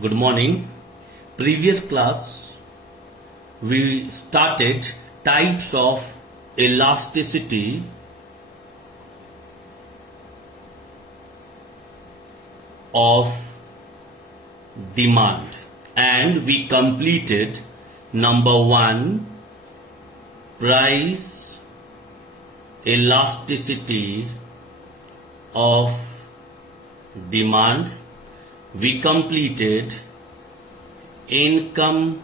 Good morning. Previous class we started types of elasticity of demand and we completed number 1, price elasticity of demand. We completed income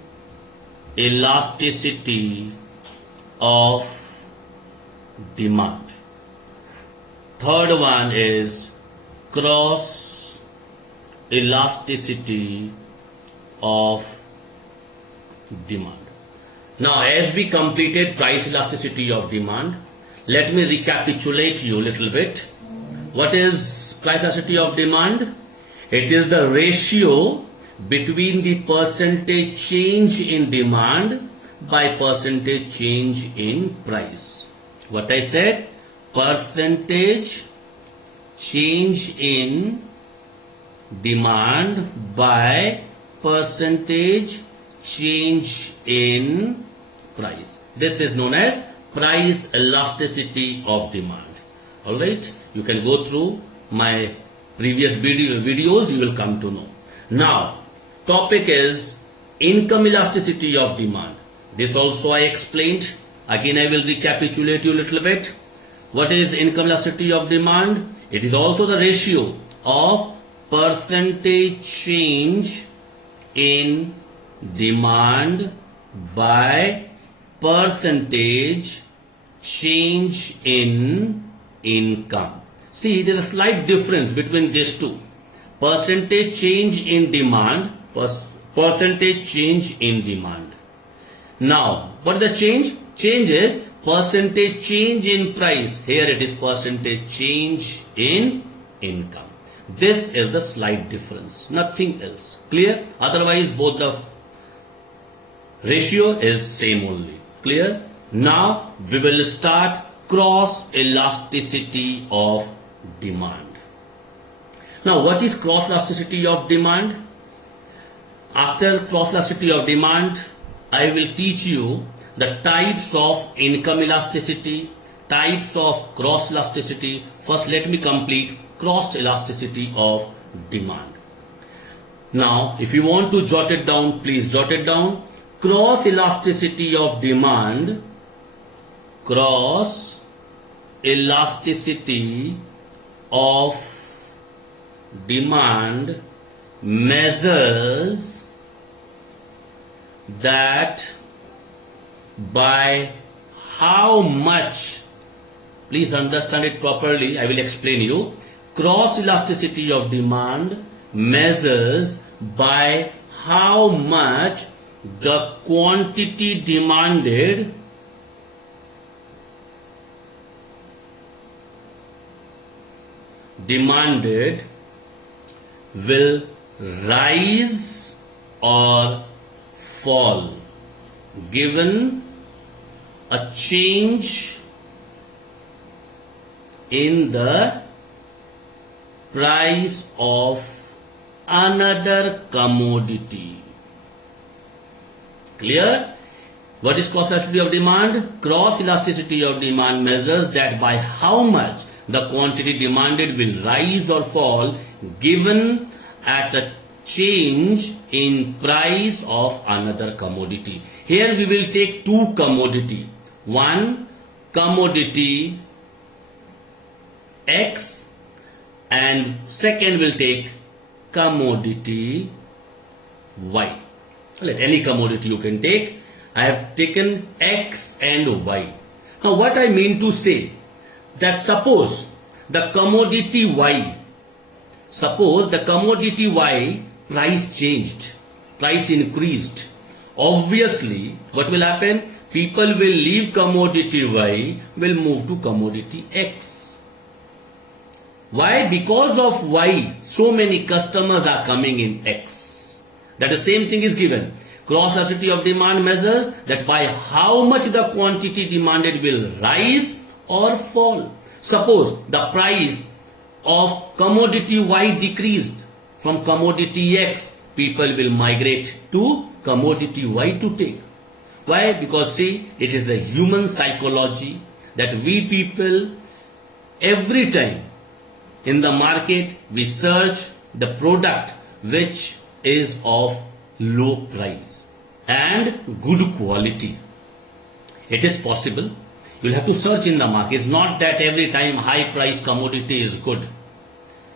elasticity of demand. Third one is cross elasticity of demand. Now, as we completed price elasticity of demand, let me recapitulate you a little bit. What is price elasticity of demand? It is the ratio between the percentage change in demand by percentage change in price. What I said? Percentage change in demand by percentage change in price. This is known as price elasticity of demand. Alright, you can go through my previous videos, you will come to know. Now, topic is income elasticity of demand. This also I explained. Again, I will recapitulate you a little bit. What is income elasticity of demand? It is also the ratio of percentage change in demand by percentage change in income. See, there is a slight difference between these two. Percentage change in demand, percentage change in demand. Now, what is the change? Change is percentage change in price. Here it is percentage change in income. This is the slight difference, nothing else. Clear? Otherwise, both the ratio is same only. Clear? Now, we will start cross elasticity of demand. Now, what is cross elasticity of demand? After cross elasticity of demand, I will teach you the types of income elasticity, types of cross elasticity. First, let me complete cross elasticity of demand. Now, if you want to jot it down, please jot it down. Cross elasticity of demand, cross elasticity of demand measures that by how much, please understand it properly, I will explain you. Cross elasticity of demand measures by how much the quantity demanded will rise or fall given a change in the price of another commodity. Clear? What is cross elasticity of demand? Cross elasticity of demand measures that by how much the quantity demanded will rise or fall given at a change in price of another commodity. Here we will take two commodity. One commodity X and second will take commodity Y. Let any commodity you can take. I have taken X and Y. Now what I mean to say, that suppose the commodity Y price changed, price increased. Obviously, what will happen? People will leave commodity Y, will move to commodity X. Why? Because of Y, so many customers are coming in X. That the same thing is given. Cross elasticity of demand measures that by how much the quantity demanded will rise or fall. Suppose the price of commodity Y decreased from commodity X people will migrate to commodity Y to take. Why? Because see, it is a human psychology that we people every time in the market we search the product which is of low price and good quality. It is possible. You'll have to search in the market. It's not that every time high price commodity is good.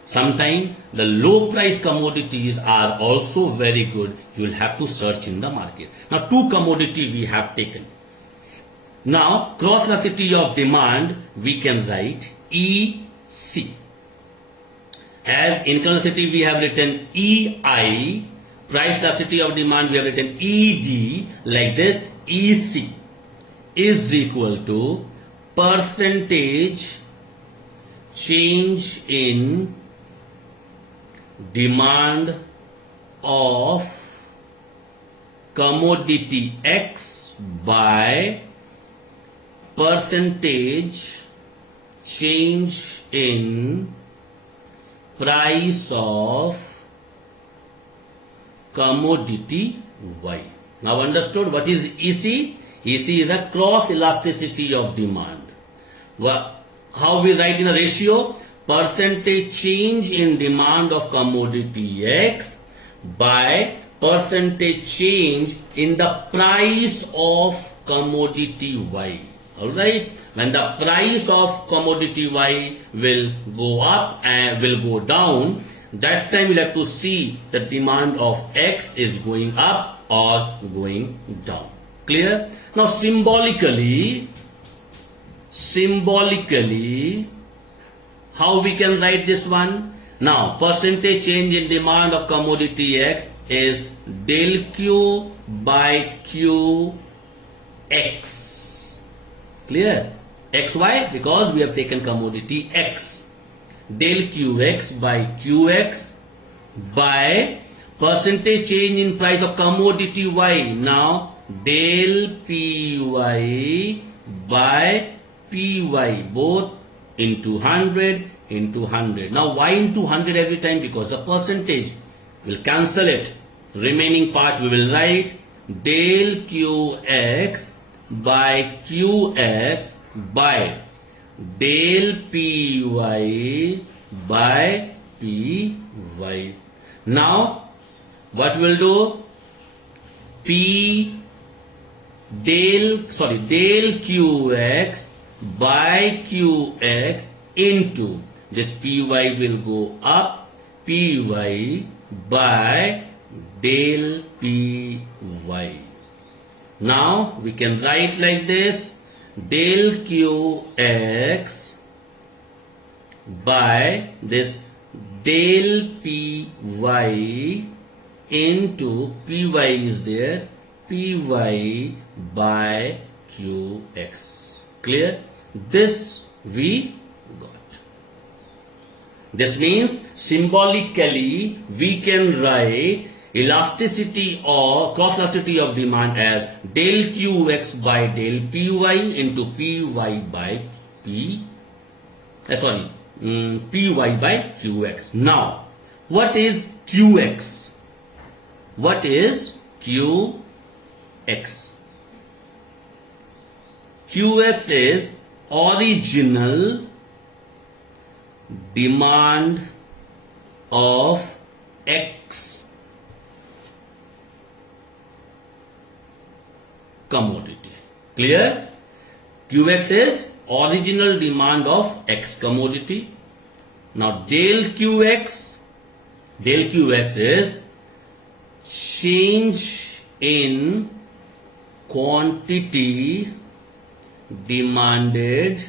Sometimes the low price commodities are also very good. You will have to search in the market. Now two commodity we have taken. Now cross elasticity of demand we can write EC. As internal elasticity we have written EI. Price elasticity of demand we have written ED. Like this, EC is equal to percentage change in demand of commodity X by percentage change in price of commodity Y. Now understood what is EC? EC is the cross elasticity of demand. How we write in a ratio? Percentage change in demand of commodity X by percentage change in the price of commodity Y. Alright? When the price of commodity Y will go up and will go down, that time we'll have to see the demand of X is going up or going down. Clear? Now symbolically, how we can write this one? Now percentage change in demand of commodity X is del Q by Q X. Clear? XY because we have taken commodity X. Del QX by QX by percentage change in price of commodity Y. Now del PY by PY, both into 100 into 100. Now Y into 100 every time because the percentage will cancel it. Remaining part we will write del QX by QX by del PY by PY. Now what we'll do? Del QX by QX into this PY will go up, PY by del PY. Now we can write like this, del QX by this del PY into PY is there, PY by QX. Clear? This we got. This means symbolically we can write elasticity or cross elasticity of demand as del QX by del PY into PY by PY by QX. Now, what is QX? What is QX? QX is original demand of X commodity. Clear? QX is original demand of X commodity. Now del QX is change in quantity demanded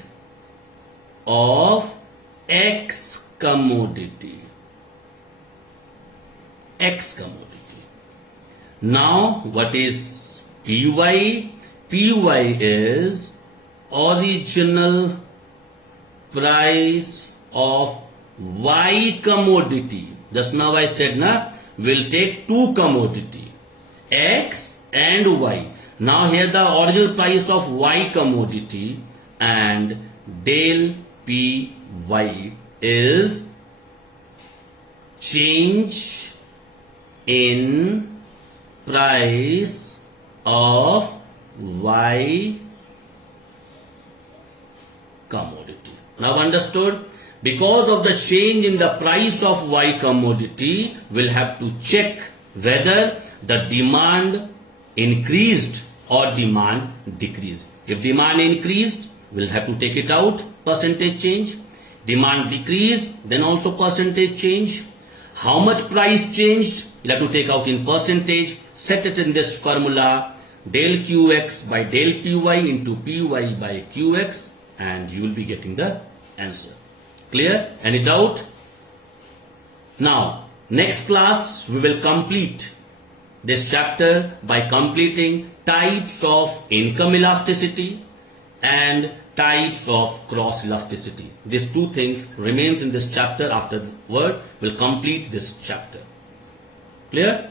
of X commodity. Now what is PY? PY is original price of Y commodity. Just now I said we'll take two commodity, X and Y. Now here the original price of Y commodity and del PY is change in price of Y commodity. Now understood? Because of the change in the price of Y commodity, we'll have to check whether the demand increased or demand decreased. If demand increased, we'll have to take it out, percentage change. Demand decreased, then also percentage change. How much price changed? You'll have to take out in percentage, set it in this formula, del Qx by del Py into Py by Qx, and you will be getting the answer. Clear? Any doubt? Now, next class we will complete this chapter by completing types of income elasticity and types of cross elasticity. These two things remains in this chapter. Afterward, we'll complete this chapter. Clear?